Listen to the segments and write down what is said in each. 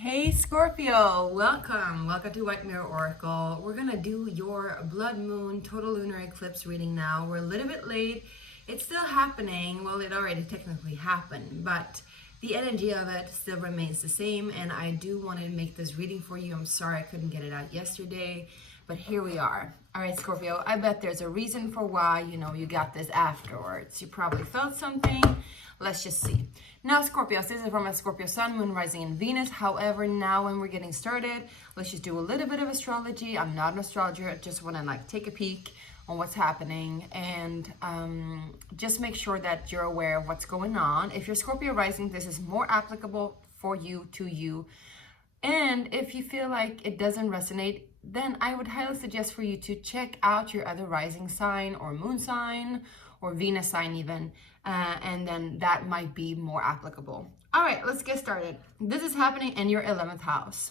Hey Scorpio, welcome to White Mirror Oracle. We're gonna do your blood moon total lunar eclipse reading now. We're a little bit late. It's still happening. Well, it already technically happened, but the energy of it still remains the same, and I do want to make this reading for you. I'm sorry I couldn't get it out yesterday, but here we are. All right, Scorpio, I bet there's a reason for why you got this afterwards. You probably felt something. Let's just see. Now, Scorpios, this is from a Scorpio Sun, Moon, Rising, and Venus. However, now when we're getting started, let's just do a little bit of astrology. I'm not an astrologer. I just want to take a peek on what's happening and just make sure that you're aware of what's going on. If you're Scorpio Rising, this is more applicable for you, to you. And if you feel like it doesn't resonate, then I would highly suggest for you to check out your other rising sign or moon sign or Venus sign even, and then that might be more applicable. All right, let's get started. This is happening in your 11th house.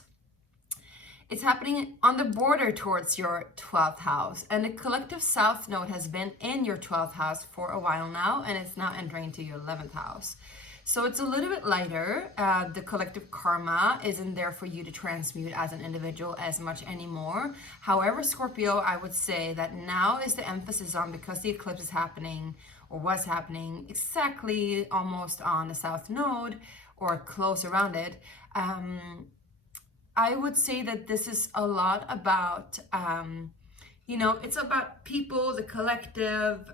It's happening on the border towards your 12th house, and the collective south node has been in your 12th house for a while now, and it's now entering into your 11th house. So it's a little bit lighter. The collective karma isn't there for you to transmute as an individual as much anymore. However, Scorpio, I would say that now is the emphasis on, because the eclipse is happening or was happening exactly almost on the south node or close around it. I would say that this is a lot about it's about people, the collective,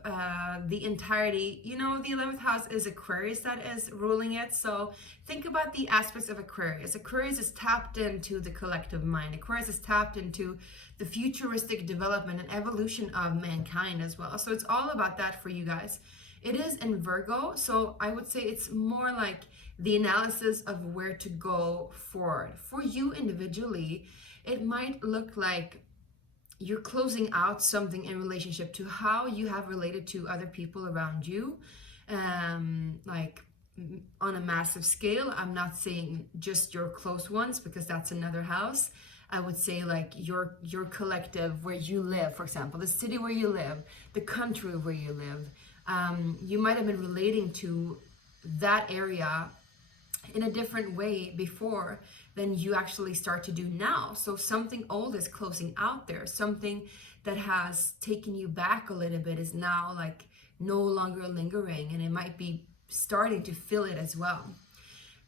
the entirety. The 11th house is Aquarius that is ruling it. So think about the aspects of Aquarius. Aquarius is tapped into the collective mind. Aquarius is tapped into the futuristic development and evolution of mankind as well. So it's all about that for you guys. It is in Virgo, so I would say it's more like the analysis of where to go forward. For you individually, it might look like you're closing out something in relationship to how you have related to other people around you, like on a massive scale. I'm not saying just your close ones, because that's another house. I would say like your collective, where you live, for example, the city where you live, the country where you live. You might have been relating to that area in a different way before than you actually start to do now. So something old is closing out there. Something that has taken you back a little bit is now like no longer lingering, and it might be starting to feel it as well.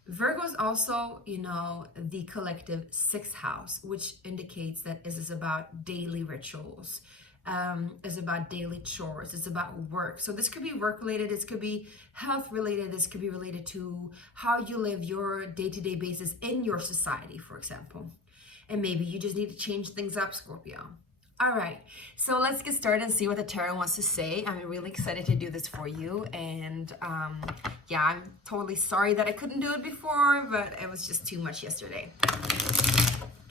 Virgo is also, the collective 6th house, which indicates that this is about daily rituals. Is about daily chores, it's about work. So this could be work related, this could be health related, this could be related to how you live your day-to-day basis in your society, for example. And maybe you just need to change things up, Scorpio. All right, so let's get started and see what the tarot wants to say. I'm really excited to do this for you, and yeah, I'm totally sorry that I couldn't do it before, but it was just too much yesterday.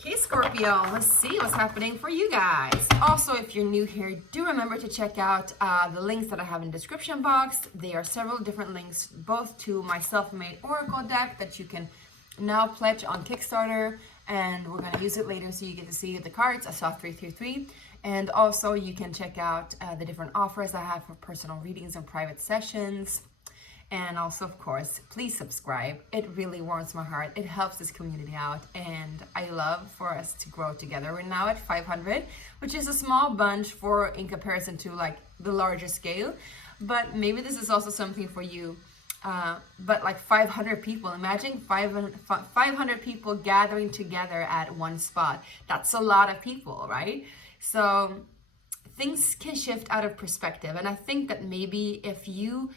Okay, Scorpio, let's see what's happening for you guys. Also, if you're new here, do remember to check out the links that I have in the description box. There are several different links, both to my self-made Oracle deck that you can now pledge on Kickstarter, and we're going to use it later so you get to see the cards. I saw 333. And also you can check out the different offers I have for personal readings and private sessions. And also, of course, please subscribe. It really warms my heart. It helps this community out, and I love for us to grow together. We're now at 500, which is a small bunch in comparison to like the larger scale, but maybe this is also something for you. But like 500 people, imagine 500 people gathering together at one spot. That's a lot of people, right? So things can shift out of perspective, and I think that maybe if you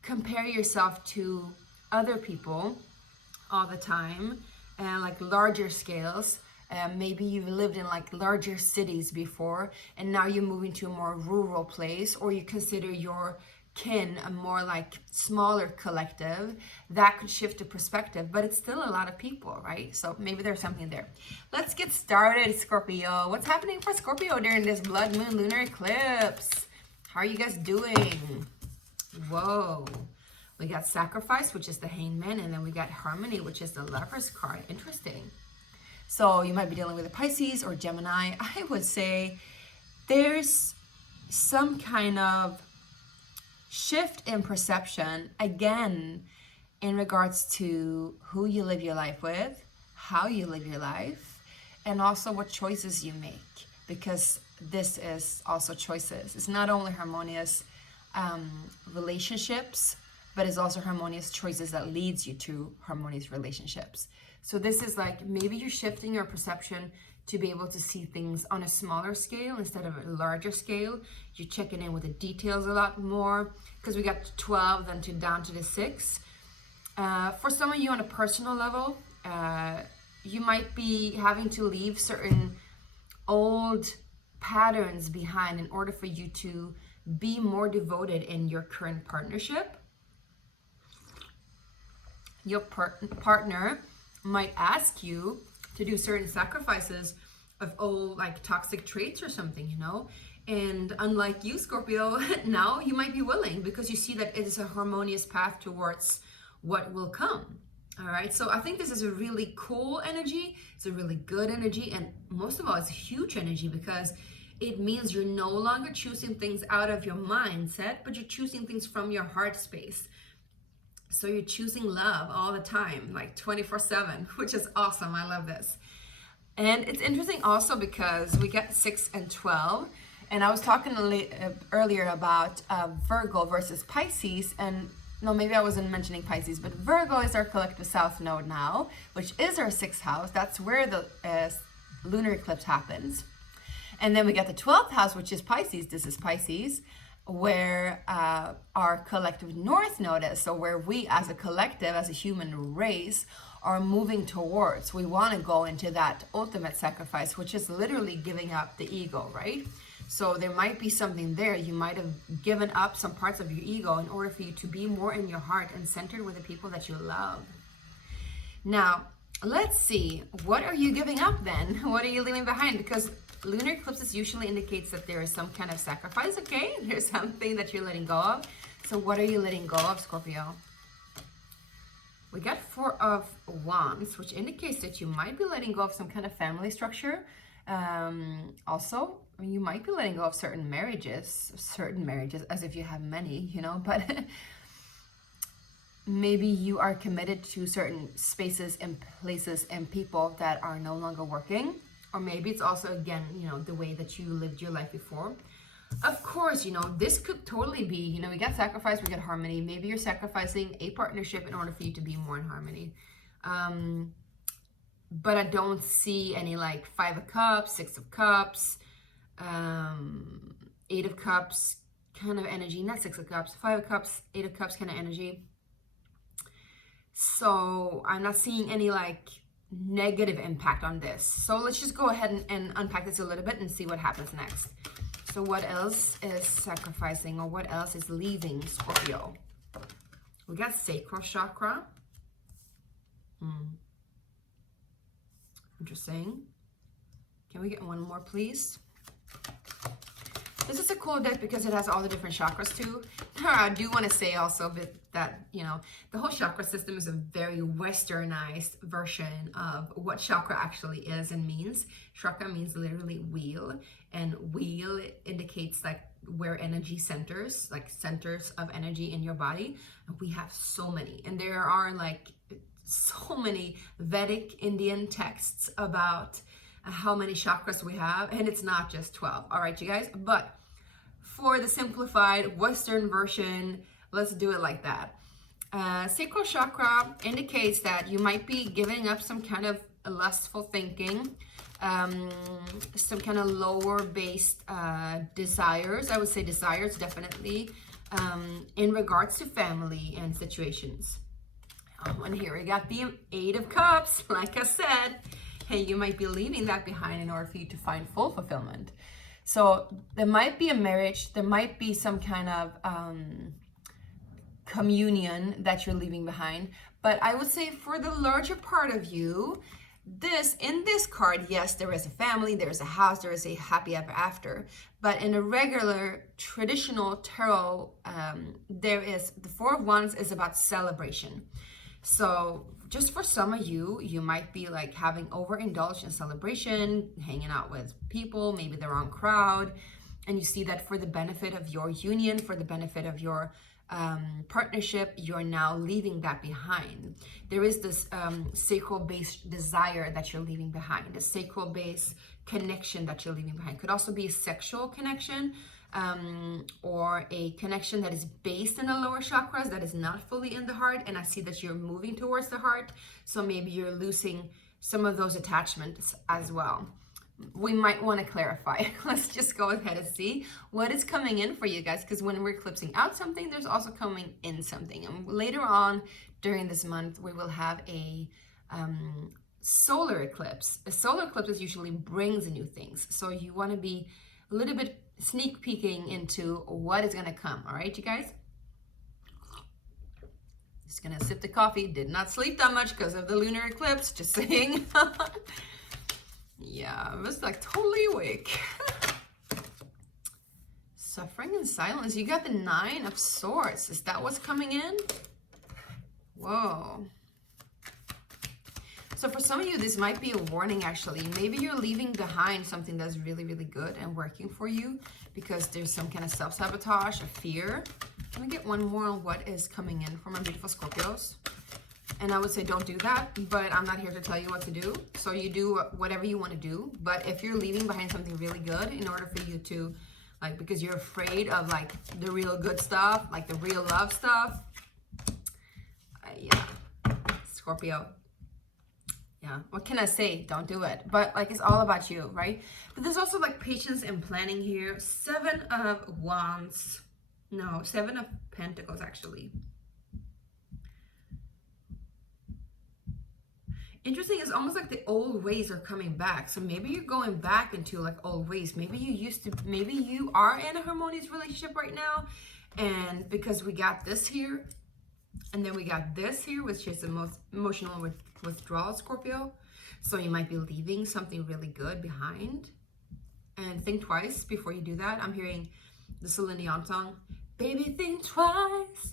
compare yourself to other people all the time and like larger scales, maybe you've lived in like larger cities before and now you're moving to a more rural place, or you consider your kin a more like smaller collective, that could shift the perspective, but it's still a lot of people, right? So maybe there's something there. Let's get started, Scorpio. What's happening for Scorpio during this blood moon lunar eclipse? How are you guys doing? Whoa, we got Sacrifice, which is the Hangman, and then we got Harmony, which is the Lover's card. Interesting. So you might be dealing with a Pisces or Gemini. I would say there's some kind of shift in perception, again, in regards to who you live your life with, how you live your life, and also what choices you make, because this is also choices. It's not only harmonious relationships, but it's also harmonious choices that leads you to harmonious relationships. So this is like, maybe you're shifting your perception to be able to see things on a smaller scale instead of a larger scale. You're checking in with the details a lot more, because we got 12 then down to the 6. For some of you on a personal level, you might be having to leave certain old patterns behind in order for you to be more devoted in your current partnership. Your partner might ask you to do certain sacrifices of old like toxic traits or something, you know. And unlike you, Scorpio, now you might be willing, because you see that it is a harmonious path towards what will come. All right, so I think this is a really cool energy. It's a really good energy, and most of all, it's a huge energy, because it means you're no longer choosing things out of your mindset, but you're choosing things from your heart space. So you're choosing love all the time, like 24/7, which is awesome. I love this. And it's interesting also because we got 6 and 12, and I was talking earlier about Virgo versus Pisces, and no, maybe I wasn't mentioning Pisces, but Virgo is our collective south node now, which is our 6th house. That's where the lunar eclipse happens. And then we got the 12th house, which is Pisces. This is Pisces, where our collective north node is. So where we as a collective, as a human race, are moving towards. We want to go into that ultimate sacrifice, which is literally giving up the ego, right? So there might be something there. You might have given up some parts of your ego in order for you to be more in your heart and centered with the people that you love. Now, let's see. What are you giving up then? What are you leaving behind? Because lunar eclipses usually indicates that there is some kind of sacrifice, okay? There's something that you're letting go of. So what are you letting go of, Scorpio? We got 4 of Wands, which indicates that you might be letting go of some kind of family structure. Also, you might be letting go of certain marriages, as if you have many, you know, but maybe you are committed to certain spaces and places and people that are no longer working. Or maybe it's also, again, you know, the way that you lived your life before. Of course, you know, this could totally be, you know, we got sacrifice, we got harmony. Maybe you're sacrificing a partnership in order for you to be more in harmony. But I don't see any like 5 of Cups, 6 of Cups, 8 of Cups kind of energy. Not 6 of Cups, 5 of Cups, 8 of Cups kind of energy. So I'm not seeing any like negative impact on this. So let's just go ahead and unpack this a little bit and see what happens next. So what else is sacrificing, or what else is leaving, Scorpio? We got sacral chakra. Interesting. Can we get one more, please? This is a cool deck because it has all the different chakras too. I do want to say also that, you know, the whole chakra system is a very westernized version of what chakra actually is and means. Chakra means literally wheel, and wheel indicates like where energy centers, like centers of energy in your body. And we have so many, and there are like so many Vedic Indian texts about how many chakras we have, and it's not just 12. All right, you guys, but for the simplified Western version, let's do it like that. Sacral chakra indicates that you might be giving up some kind of lustful thinking, some kind of lower based desires. I would say desires, definitely, in regards to family and situations. And here we got the 8 of Cups. Like I said, hey, you might be leaving that behind in order for you to find full fulfillment. So there might be a marriage, there might be some kind of communion that you're leaving behind. But I would say for the larger part of you, in this card, yes, there is a family, there is a house, there is a happy ever after. But in a regular traditional tarot, there is the 4 of Wands is about celebration. So just for some of you, you might be like having overindulged in celebration, hanging out with people, maybe the wrong crowd, and you see that for the benefit of your union, for the benefit of your partnership, you're now leaving that behind. There is this sacral-based desire that you're leaving behind, a sacral-based connection that you're leaving behind. Could also be a sexual connection, or a connection that is based in the lower chakras that is not fully in the heart. And I see that you're moving towards the heart, so maybe you're losing some of those attachments as well. We might want to clarify. Let's just go ahead and see what is coming in for you guys, because when we're eclipsing out something, there's also coming in something. And later on during this month, we will have a solar eclipse. A solar eclipse usually brings new things, so you want to be a little bit sneak peeking into what is going to come. All right, you guys? Just gonna sip the coffee. Did not sleep that much because of the lunar eclipse, just saying. Yeah, I was like totally awake. Suffering and silence. You got the 9 of Swords. Is that what's coming in? Whoa. So for some of you, this might be a warning, actually. Maybe you're leaving behind something that's really, really good and working for you because there's some kind of self-sabotage or fear. Let me get one more on what is coming in for my beautiful Scorpios. And I would say don't do that, but I'm not here to tell you what to do. So you do whatever you want to do. But if you're leaving behind something really good in order for you to, like, because you're afraid of, like, the real good stuff, like the real love stuff. Yeah, Scorpio. Yeah, what can I say? Don't do it. But, like, it's all about you, right? But there's also, like, patience and planning here. 7 of Wands. No, 7 of Pentacles, actually. Interesting, it's almost like the old ways are coming back. So maybe you're going back into, like, old ways. Maybe you are in a harmonious relationship right now. And because we got this here, and then we got this here, which is the most emotional withdrawal, Scorpio. So you might be leaving something really good behind. And think twice before you do that. I'm hearing the Celine Dion song, Baby, Think Twice.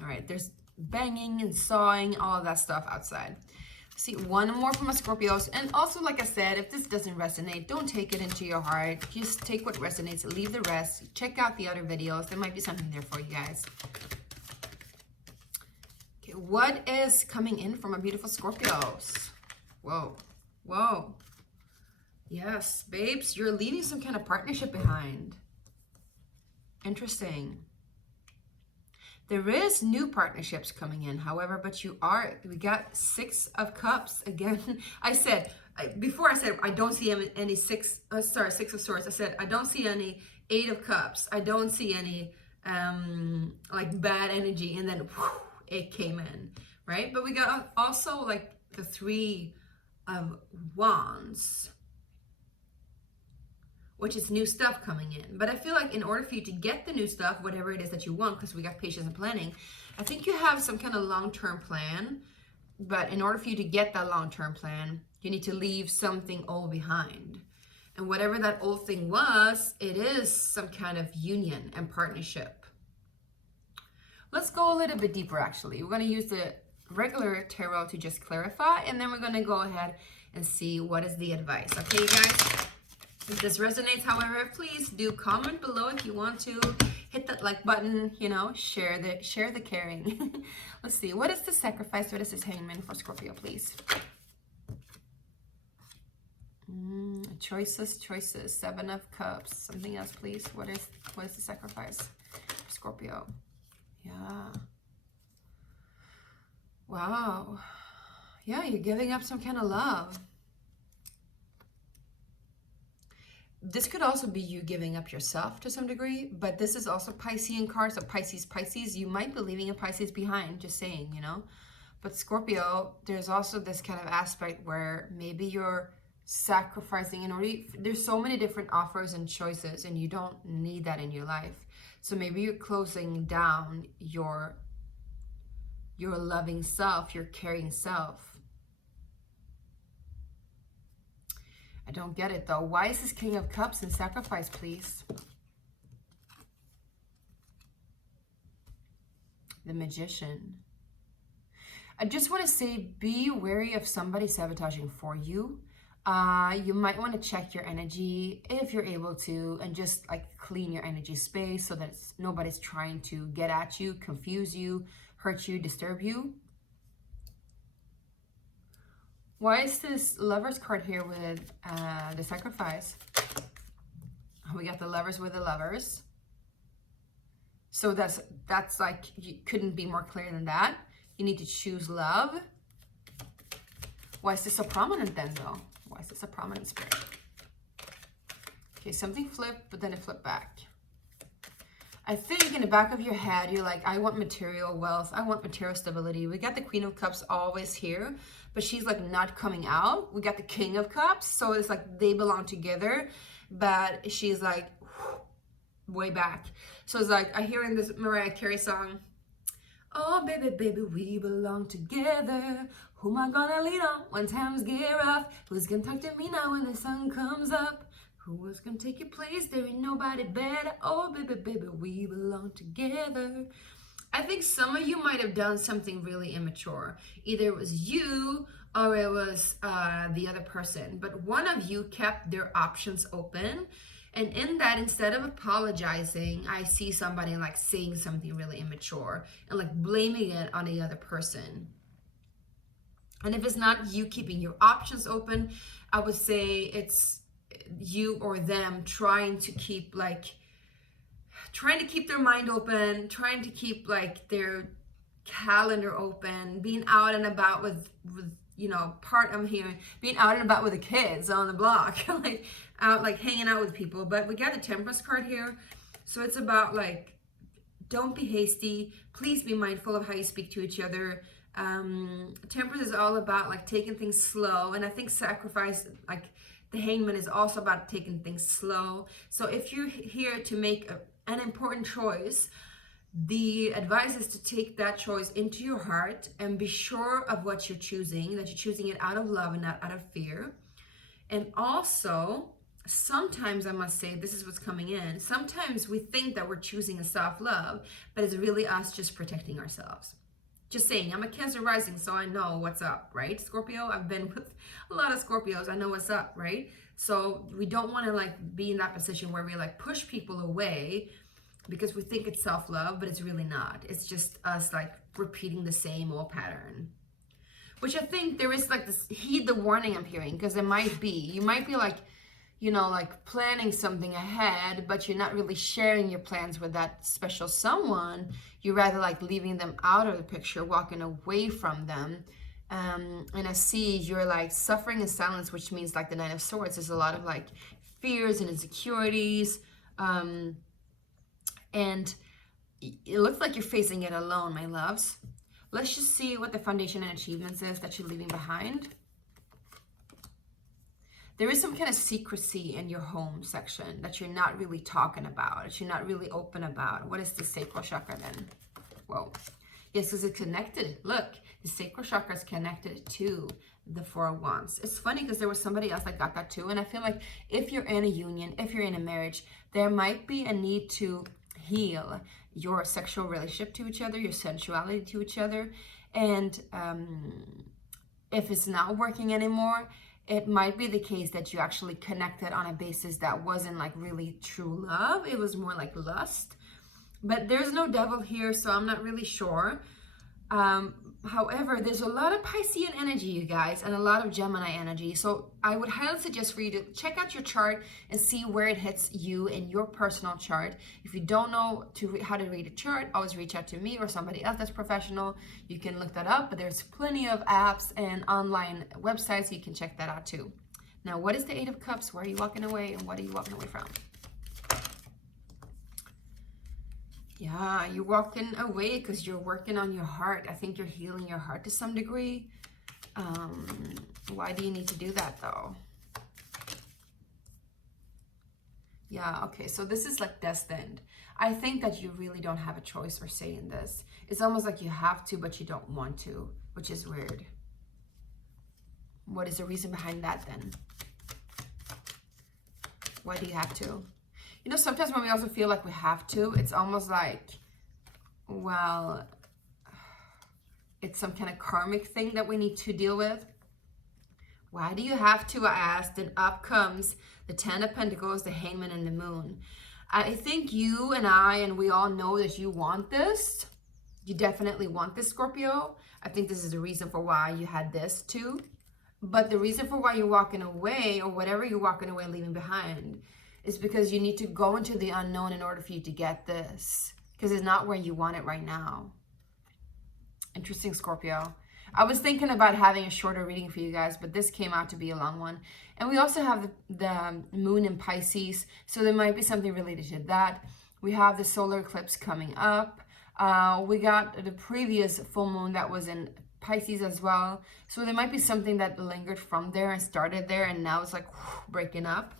All right, there's banging and sawing, all of that stuff outside. See, one more from my Scorpios. And also, like I said, if this doesn't resonate, don't take it into your heart. Just take what resonates, leave the rest. Check out the other videos. There might be something there for you guys. Okay, what is coming in from my beautiful Scorpios? Whoa, whoa. Yes, babes, you're leaving some kind of partnership behind. Interesting. There is new partnerships coming in, however, but we got 6 of Cups again. Before I said I don't see any 6 of Swords. I said I don't see any 8 of Cups. I don't see any like bad energy, and then whew, it came in, right? But we got also like the 3 of Wands, which is new stuff coming in. But I feel like in order for you to get the new stuff, whatever it is that you want, because we got patience and planning, I think you have some kind of long-term plan. But in order for you to get that long-term plan, you need to leave something old behind. And whatever that old thing was, it is some kind of union and partnership. Let's go a little bit deeper, actually. We're going to use the regular tarot to just clarify, and then we're going to go ahead and see what is the advice. Okay, you guys? If this resonates, however, please do comment below if you want to. Hit that like button, you know, share the caring. Let's see, what is the sacrifice? What is this Hangman for Scorpio, please? Choices. 7 of Cups. Something else, please. What is the sacrifice for Scorpio? Yeah. Wow. Yeah, you're giving up some kind of love. This could also be you giving up yourself to some degree, but this is also Piscean cards. So Pisces, you might be leaving a Pisces behind, just saying, you know. But Scorpio, there's also this kind of aspect where maybe you're sacrificing in order. There's so many different offers and choices, and you don't need that in your life. So maybe you're closing down your loving self, your caring self. I don't get it though. Why is this King of Cups in sacrifice, please? The Magician. I just want to say, be wary of somebody sabotaging for you. You might want to check your energy if you're able to, and just like clean your energy space so that nobody's trying to get at you, confuse you, hurt you, disturb you. Why is this Lovers card here with the Sacrifice? We got the Lovers with the Lovers. So that's like, you couldn't be more clear than that. You need to choose love. Why is this so prominent then though? Why is this a prominent spirit? Okay, something flipped, but then it flipped back. I think in the back of your head, you're like, I want material wealth. I want material stability. We got the Queen of Cups always here, but she's like not coming out. We got the King of Cups. So it's like they belong together, but she's like way back. So it's like, I hear in this Mariah Carey song, oh, baby, baby, we belong together. Who am I gonna lean on when times get rough? Who's gonna talk to me now when the sun comes up? Who was gonna take your place? There ain't nobody better. Oh, baby, baby, we belong together. I think some of you might have done something really immature. Either it was you or it was the other person. But one of you kept their options open. And in that, instead of apologizing, I see somebody like saying something really immature and like blaming it on the other person. And if it's not you keeping your options open, I would say it's you or them trying to keep their mind open, trying to keep like their calendar open, being out and about with you know, I'm hearing being out and about with the kids on the block, like out, like hanging out with people. But we got the Temperance card here. So it's about like, don't be hasty. Please be mindful of how you speak to each other. Temperance is all about like taking things slow. And I think Sacrifice, like the Hangman, is also about taking things slow. So if you're here to make an important choice, the advice is to take that choice into your heart and be sure of what you're choosing, that you're choosing it out of love and not out of fear. And also, sometimes I must say, this is what's coming in, sometimes we think that we're choosing a self-love, but it's really us just protecting ourselves. Just saying, I'm a Cancer rising, so I know what's up, right? Scorpio, I've been with a lot of Scorpios. I know what's up, right? So we don't want to like be in that position where we like push people away because we think it's self-love, but it's really not. It's just us like repeating the same old pattern. Which I think there is like this, heed the warning I'm hearing, because you might be like, you know, like planning something ahead, but you're not really sharing your plans with that special someone. You're rather like leaving them out of the picture, walking away from them. And I see you're like suffering in silence, which means like the Nine of Swords. There's a lot of like fears and insecurities. And it looks like you're facing it alone, my loves. Let's just see what the foundation and achievements is that you're leaving behind. There is some kind of secrecy in your home section that you're not really talking about, that you're not really open about. What is the sacral chakra then? Whoa. Yes, because it's connected. Look, the sacral chakra is connected to the Four of Wands. It's funny because there was somebody else that got that too. And I feel like if you're in a union, if you're in a marriage, there might be a need to heal your sexual relationship to each other, your sensuality to each other. And if it's not working anymore, it might be the case that you actually connected on a basis that wasn't like really true love. It was more like lust. But there's no devil here, so I'm not really sure. However, there's a lot of Piscean energy, you guys, and a lot of Gemini energy. So I would highly suggest for you to check out your chart and see where it hits you in your personal chart. If you don't know how to read a chart, always reach out to me or somebody else that's professional. You can look that up, but there's plenty of apps and online websites. You can check that out too. Now, what is the Eight of Cups? Where are you walking away, and what are you walking away from? Yeah, you're walking away because you're working on your heart. I think you're healing your heart to some degree. Why do you need to do that though? Yeah, okay, so this is like destined. I think that you really don't have a choice for saying this. It's almost like you have to, but you don't want to, which is weird. What is the reason behind that then? Why do you have to? You know, sometimes when we also feel like we have to, it's almost like, well, it's some kind of karmic thing that we need to deal with. Why do you have to? I asked. Then up comes the 10 of Pentacles, the Hangman, and the Moon. I think you and I, and we all know that you want this. You definitely want this, Scorpio. I think this is the reason for why you had this too. But the reason for why you're walking away, or whatever you're walking away and leaving behind, is because you need to go into the unknown in order for you to get this. Because it's not where you want it right now. Interesting, Scorpio. I was thinking about having a shorter reading for you guys, but this came out to be a long one. And we also have the Moon in Pisces, so there might be something related to that. We have the solar eclipse coming up. We got the previous full moon that was in Pisces as well. So there might be something that lingered from there and started there, and now it's like breaking up.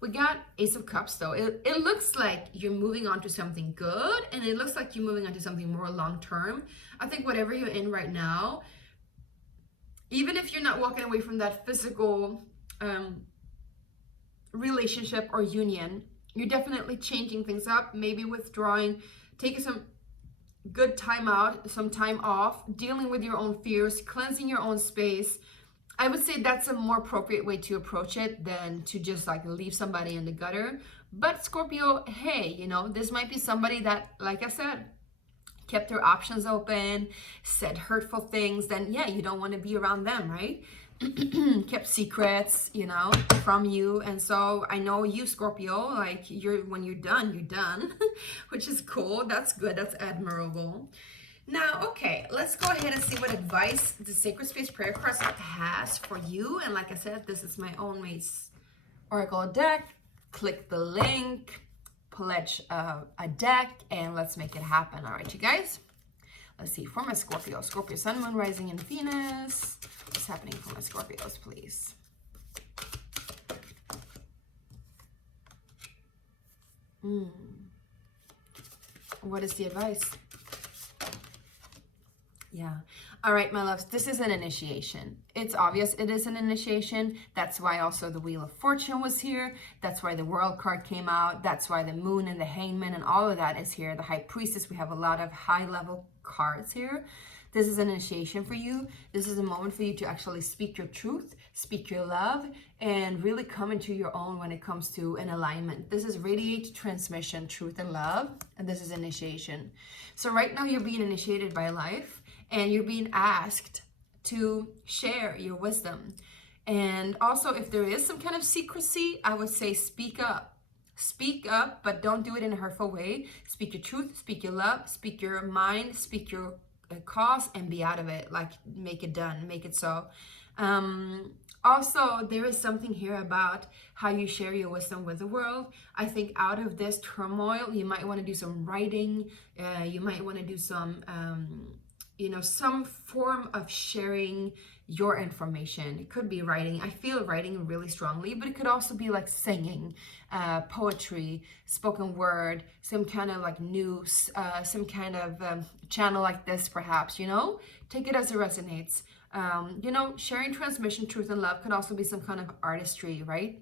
We got Ace of Cups though. It looks like you're moving on to something good, and it looks like you're moving on to something more long-term. I think whatever you're in right now, even if you're not walking away from that physical relationship or union, you're definitely changing things up, maybe withdrawing, taking some good time out, some time off, dealing with your own fears, cleansing your own space. I would say that's a more appropriate way to approach it than to just like leave somebody in the gutter. But Scorpio, hey, you know, this might be somebody that, like I said, kept their options open, said hurtful things, then yeah, you don't want to be around them, right? Kept secrets, you know, from you. And so I know you, Scorpio, like when you're done, which is cool. That's good. That's admirable. Now, okay, let's go ahead and see what advice the Sacred Space Prayer Cards has for you. And like I said, this is my own Mace Oracle deck. Click the link, pledge a deck, and let's make it happen. All right, you guys. Let's see, for my Scorpio. Scorpio, Sun, Moon, Rising, and Venus. What's happening for my Scorpios, please? What is the advice? Yeah. All right, my loves, this is an initiation. It's obvious it is an initiation. That's why also the Wheel of Fortune was here. That's why the World card came out. That's why the Moon and the Hangman and all of that is here. The High Priestess, we have a lot of high-level cards here. This is an initiation for you. This is a moment for you to actually speak your truth, speak your love, and really come into your own when it comes to an alignment. This is radiate transmission, truth and love, and this is initiation. So right now you're being initiated by life, and you're being asked to share your wisdom. And also, if there is some kind of secrecy, I would say speak up. Speak up, but don't do it in a hurtful way. Speak your truth, speak your love, speak your mind, speak your cause, and be out of it. Like, make it done, make it so. Also, there is something here about how you share your wisdom with the world. I think out of this turmoil, you might want to do some writing. You might want to do some... you know, some form of sharing your information. It could be writing. I feel writing really strongly, but it could also be like singing, poetry, spoken word, some kind of like news, some kind of channel like this, perhaps, you know, take it as it resonates. You know, sharing transmission, truth, and love could also be some kind of artistry, right?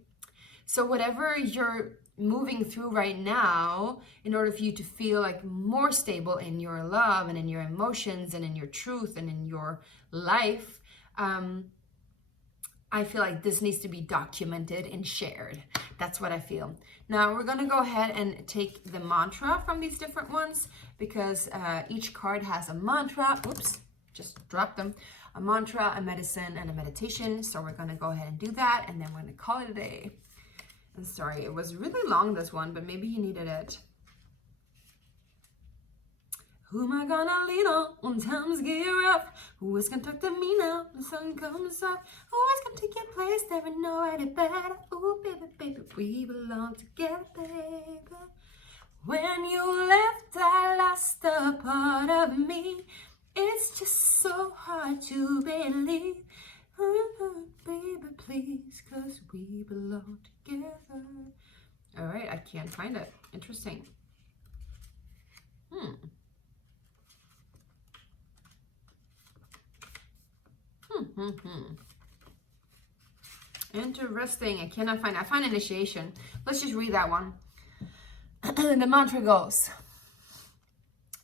So whatever you're moving through right now, in order for you to feel like more stable in your love and in your emotions and in your truth and in your life, I feel like this needs to be documented and shared. That's what I feel. Now we're gonna go ahead and take the mantra from these different ones, because each card has a mantra. Oops, just dropped them. A mantra, a medicine, and a meditation. So we're gonna go ahead and do that, and then we're gonna call it a day. I'm sorry, it was really long, this one, but maybe you needed it. Who am I gonna lean on when times get rough? Who is gonna talk to me now when the sun comes up? Who is gonna take your place? There ain't nobody better. Ooh, baby, baby, we belong together, baby. When you left, I lost a part of me. It's just so hard to believe. Baby, please, 'cause we belong together. All right, I can't find it. Interesting. Interesting. I cannot find it. I find initiation. Let's just read that one. The mantra goes: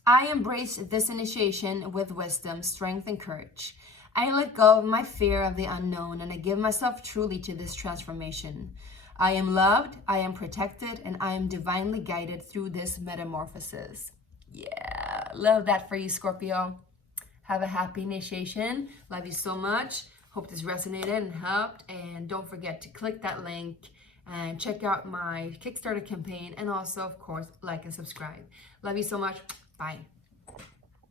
I embrace this initiation with wisdom, strength, and courage. I let go of my fear of the unknown and I give myself truly to this transformation. I am loved, I am protected, and I am divinely guided through this metamorphosis. Yeah, love that for you, Scorpio. Have a happy initiation. Love you so much. Hope this resonated and helped. And don't forget to click that link and check out my Kickstarter campaign. And also, of course, like and subscribe. Love you so much. Bye.